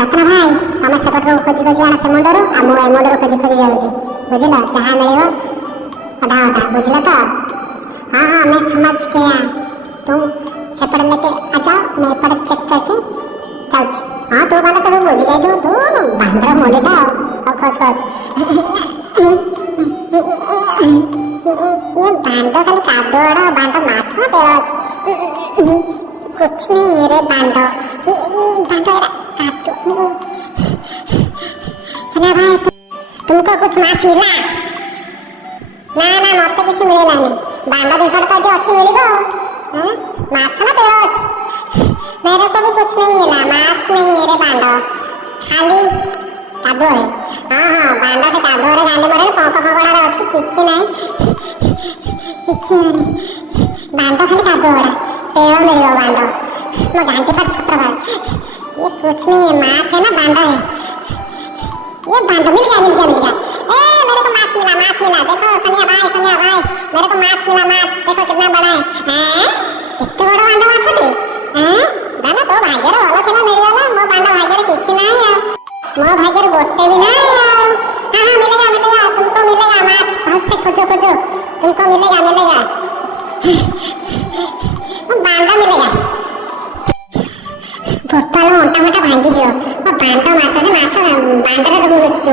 रत्न भाई तुम सेपट खोजी खोजी आना से मुंडर आ मु ए मुंडर खोजी खोजी जाऊँ बुझल जहाँ मिले अधा अधा बुझल तो हाँ हाँ मैं समझ गया तुम सेपट लेके आ जाओ मैं एपट चेक करके चल हाँ तू मैंने तो बुझी जाए तू बांद्रा मुंडीटा खोज खोज ये बांडो खाली कादोड़ा बांडो माछ में तेरा कुछ नहीं रे बांडो बांडो कादो सुना भाई तुमको कुछ माछ मिला ना ना मत किसी मिलेला नहीं बांडो दूसरा तो जो अच्छी मिली वो माछ ना तेरा मेरे को भी कुछ नहीं मिला माछ नहीं रे बांडो खाली कादो है हाँ हाँ बांडो से कादो रे गांडी मरे पंख पकड़ा रे अच्छी किच्ची नहीं बांडो खाली कादोड़ा तेरा मिलेगा बांडो मैं गांडी पर छत्र भाई ये कुछ नहीं है माछ है ना बांडो है ये बांडो मिल गया ए मेरे को माछ मिला देखो सनिया भाई मेरे को माछ मिला माछ देखो कितना बड़ा है हैं कितने बड़ा बांडो माछ है हैं दाना तो भाग्य रे वाला केना मिल गया मो बांडो भाग्य रे किछि नहीं है मो भाग्य रे गोटे भी नहीं है हां मिलेगा तुमको मिलेगा माछ बहुत से खोजो तुमको मिलेगा बांडा मिलेगा टोटल मोटा मोटा भांगी जो बांडा माछ से माछ बांडा रे बोलछ